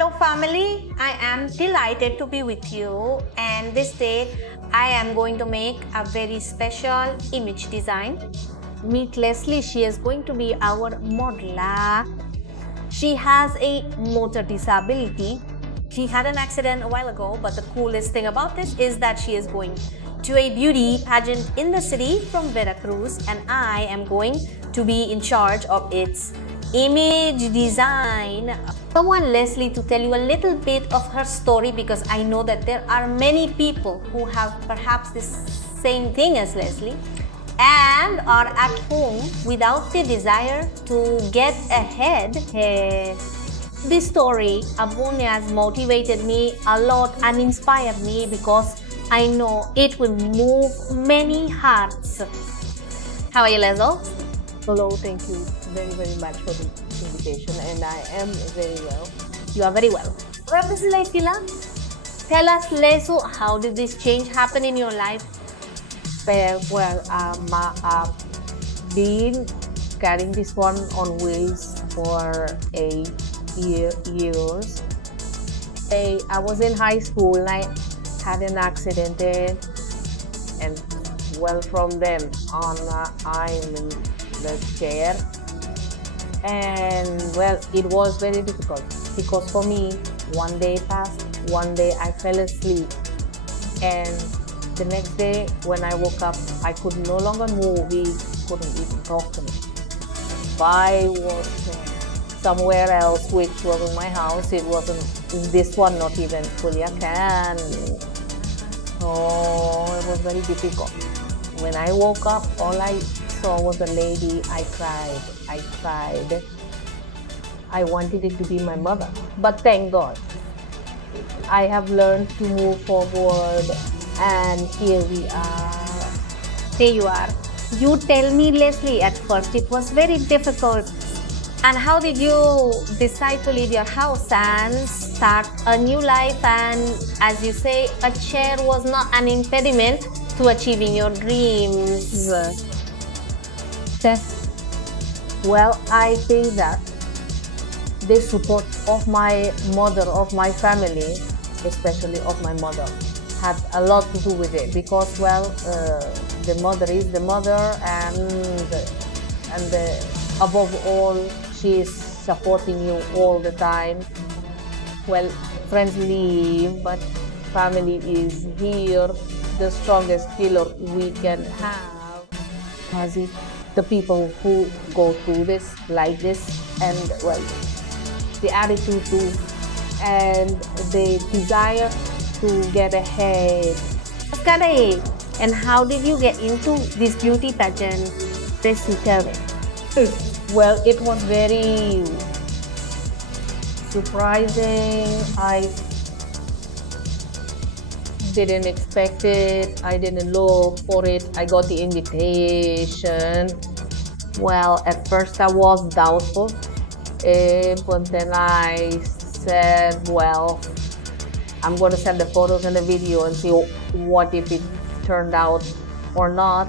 Hello family, I am delighted to be with you, and this day I am going to make a very special image design. Meet Leslie, she is going to be our modeler. She has a motor disability. She had an accident a while ago, but the coolest thing about this is that she is going to a beauty pageant in the city from Veracruz, and I am going to be in charge of its image design. I want Leslie to tell you a little bit of her story, because I know that there are many people who have perhaps the same thing as Leslie and are at home without the desire to get ahead. This story of Boone has motivated me a lot and inspired me, because I know it will move many hearts. How are you, Leslie? Hello, thank you very much for the invitation, and I am very well. You are very well. Tell us, Lesu, how did this change happen in your life? Well, I've been carrying this one on wheels for 8 years. I was in high school and I had an accident, and well, from then on I'm in the chair, and well, it was very difficult, because for me, one day passed, one day I fell asleep, and the next day when I woke up, I could no longer move. He couldn't even talk to me. If I was somewhere else, which wasn't my house, it wasn't in this one, not even Culiacan. Oh, it was very difficult. When I woke up, all I saw was a lady. I cried. I wanted it to be my mother, but thank God, I have learned to move forward, and here we are. There you are. You tell me, Leslie, at first it was very difficult. And how did you decide to leave your house and start a new life? And as you say, a chair was not an impediment to achieving your dreams. Well, I think that the support of my mother, of my family, especially of my mother, had a lot to do with it, because, well, the mother is the mother, and above all, she is supporting you all the time. Well, friends leave, but family is here, the strongest pillar we can have. The people who go through this, like this, and well, the attitude too, and the desire to get ahead. And how did you get into this beauty pageant? Leslie, tell me. Well, it was very surprising. I didn't expect it. I didn't look for it. I got the invitation. Well, at first I was doubtful, but then I said, well, I'm going to send the photos and the video and see what if it turned out or not.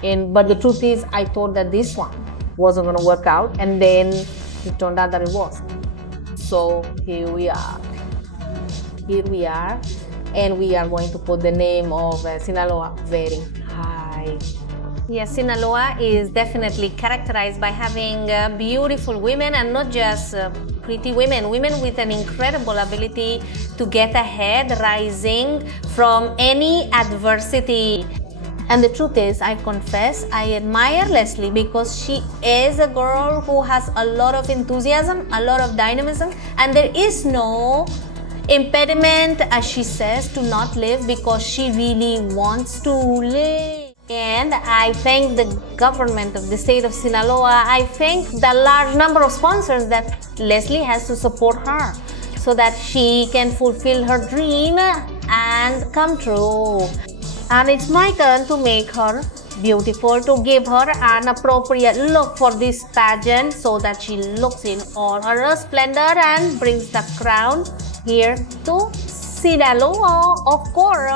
But the truth is, I thought that this one wasn't going to work out, and then it turned out that it was. So here we are, and we are going to put the name of Sinaloa very high. Yes, Sinaloa is definitely characterized by having beautiful women, and not just pretty women with an incredible ability to get ahead, rising from any adversity. And the truth is, I confess, I admire Leslie, because she is a girl who has a lot of enthusiasm, a lot of dynamism, and there is no impediment, as she says, to not live, because she really wants to live. And I thank the government of the state of Sinaloa. I thank the large number of sponsors that Leslie has to support her, so that she can fulfill her dream and come true. And it's my turn to make her beautiful, to give her an appropriate look for this pageant, so that she looks in all her splendor and brings the crown here to Sinaloa, of course.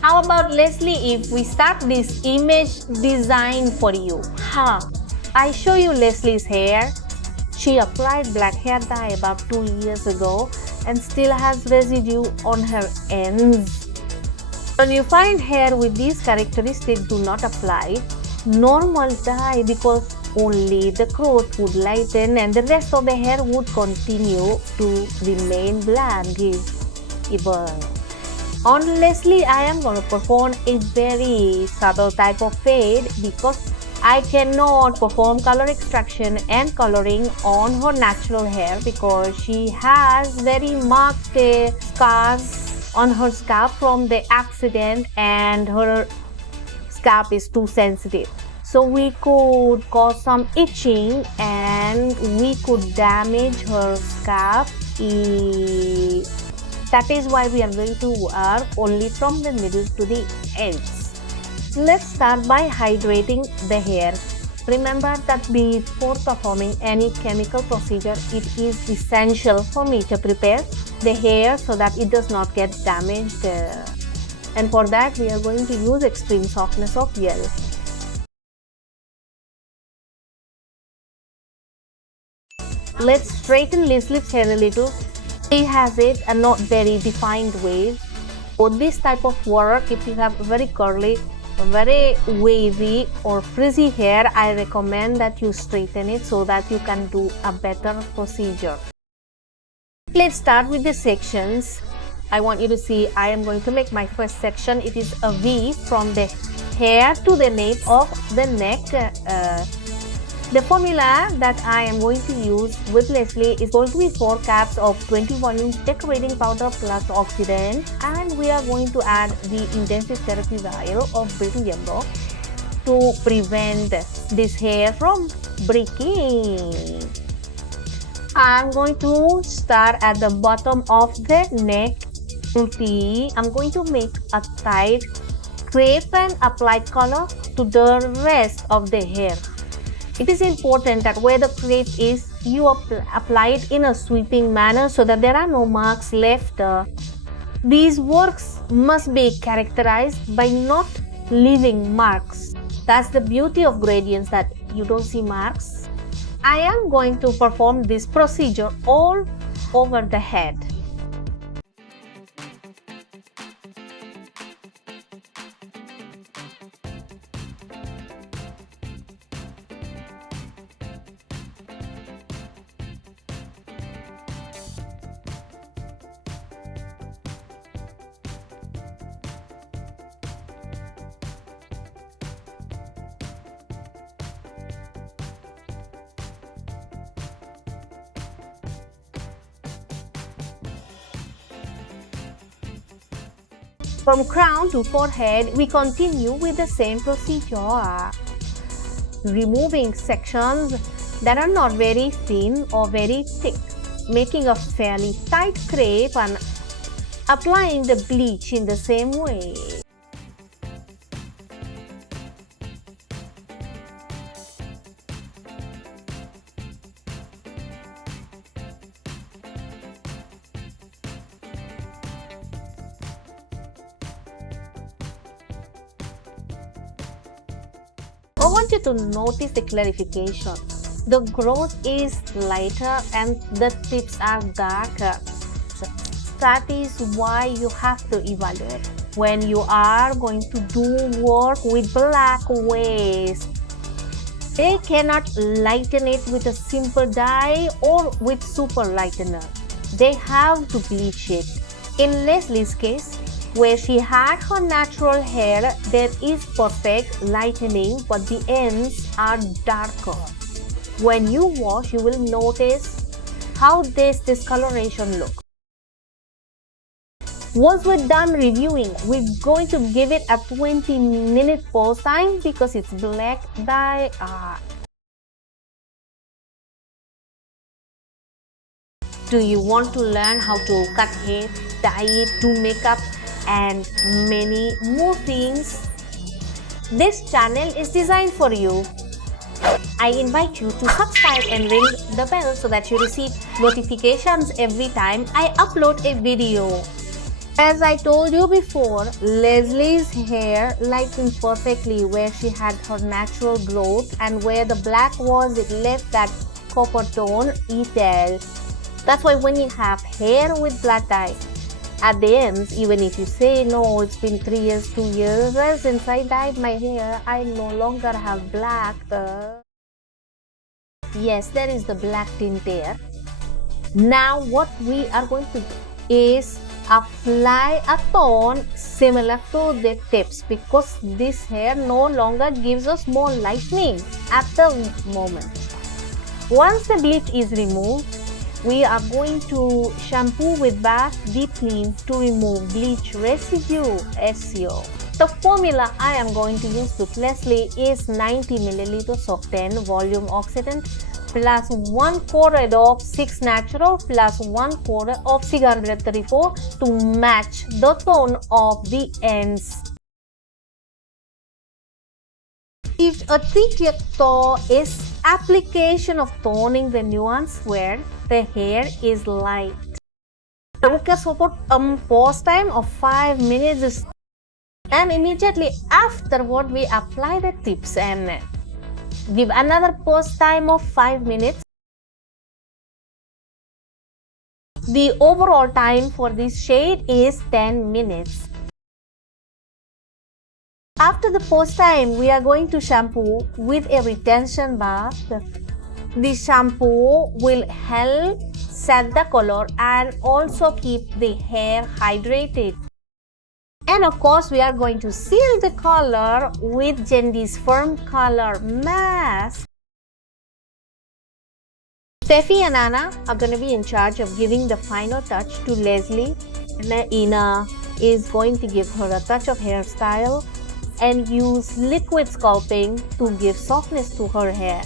How about, Leslie, if we start this image design for you? I show you Leslie's hair. She applied black hair dye about 2 years ago, and still has residue on her ends. When you find hair with these characteristics, do not apply normal dye because only the growth would lighten and the rest of the hair would continue to remain blank even. On Leslie, I am going to perform a very subtle type of fade because I cannot perform color extraction and coloring on her natural hair because she has very marked scars on her scalp from the accident and her scalp is too sensitive. So we could cause some itching and we could damage her scalp. That is why we are going to work only from the middle to the ends. Let's start by hydrating the hair. Remember that before performing any chemical procedure, it is essential for me to prepare the hair so that it does not get damaged. And for that, we are going to use extreme softness of gel. Let's straighten Leslie's hair a little. She has it a not very defined wave. For this type of work, if you have very curly, very wavy or frizzy hair, I recommend that you straighten it so that you can do a better procedure. Let's start with the sections. I want you to see I am going to make my first section. It is a V from the hair to the nape of the neck. The formula that I am going to use with Leslie is going to be 4 caps of 20 volumes decorating powder plus oxidant, and we are going to add the intensive therapy vial of brittle jumbo to prevent this hair from breaking. I am going to start at the bottom of the neck. I'm going to make a tight crepe and apply color to the rest of the hair. It is important that where the crepe is, you apply it in a sweeping manner so that there are no marks left. These works must be characterized by not leaving marks. That's the beauty of gradients, that you don't see marks. I am going to perform this procedure all over the head. From crown to forehead, we continue with the same procedure, removing sections that are not very thin or very thick, making a fairly tight crepe and applying the bleach in the same way. I want you to notice the clarification. The growth is lighter and the tips are darker. That is why you have to evaluate when you are going to do work with black waves. They cannot lighten it with a simple dye or with super lightener. They have to bleach it. In Leslie's case, where she had her natural hair, there is perfect lightening, but the ends are darker. When you wash, you will notice how this discoloration looks. Once we're done reviewing, we're going to give it a 20-minute pause time because it's black dye. Do you want to learn how to cut hair, dye it, do makeup, and many more things? This channel is designed for you. I invite you to subscribe and ring the bell so that you receive notifications every time I upload a video. As I told you before, Leslie's hair lightened perfectly where she had her natural growth, and where the black was, it left that copper tone detail. That's why when you have hair with black dye, at the end, even if you say, no, it's been 3 years, 2 years, since I dyed my hair, I no longer have black. Yes, there is the black tint there. Now what we are going to do is apply a tone similar to the tips, because this hair no longer gives us more lightening at the moment. Once the bleach is removed, we are going to shampoo with bath deep clean to remove bleach residue SCO. The formula I am going to use with Leslie is 90 milliliters of 10 volume oxidant plus 1/4 of 6 natural plus 1/4 of cigar red 34 to match the tone of the ends. If a treated tone is application of toning the nuance where the hair is light. Focus for pause time of 5 minutes and immediately afterward we apply the tips and give another pause time of 5 minutes. The overall time for this shade is 10 minutes. After the pause time, we are going to shampoo with a retention bath. The shampoo will help set the color and also keep the hair hydrated. And of course, we are going to seal the color with Jendy's Firm Color Mask. Steffi and Anna are going to be in charge of giving the final touch to Leslie. And Ina is going to give her a touch of hairstyle and use liquid sculpting to give softness to her hair.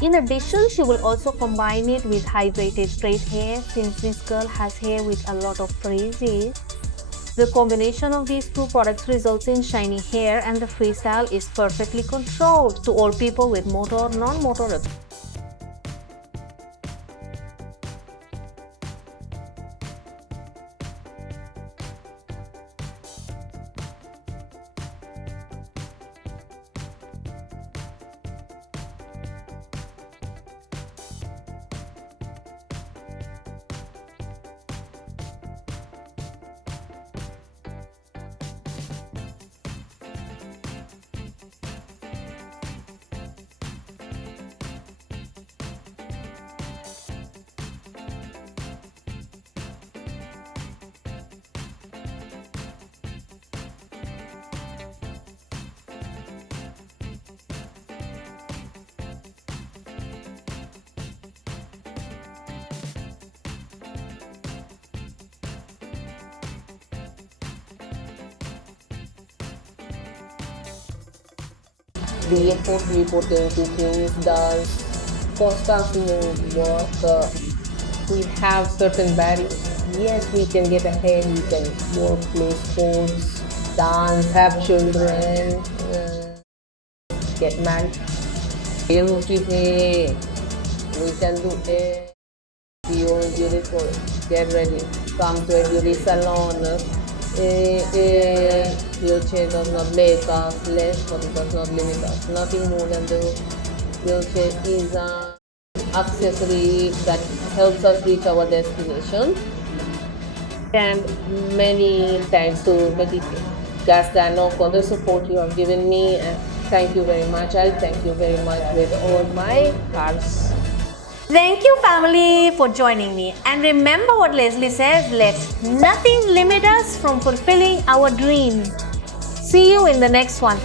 In addition, she will also combine it with hydrated straight hair since this girl has hair with a lot of frizzy. The combination of these two products results in shiny hair and the freestyle is perfectly controlled to all people with motor, non-motor. The effort we put into things does cost us more work. We have certain barriers. Yes, we can get ahead, we can work, play sports, dance, have children, get married. We can do it. You're beautiful. Get ready. Come to a beauty salon. Wheelchair does not make us less, but it does not limit us. Nothing more than the wheelchair is an accessory that helps us reach our destination. And many thanks to Betty Gastano for the support you have given me, and thank you very much. I'll thank you very much with all my hearts. Thank you, family, for joining me. And remember what Leslie says, let nothing limit us from fulfilling our dream. See you in the next one.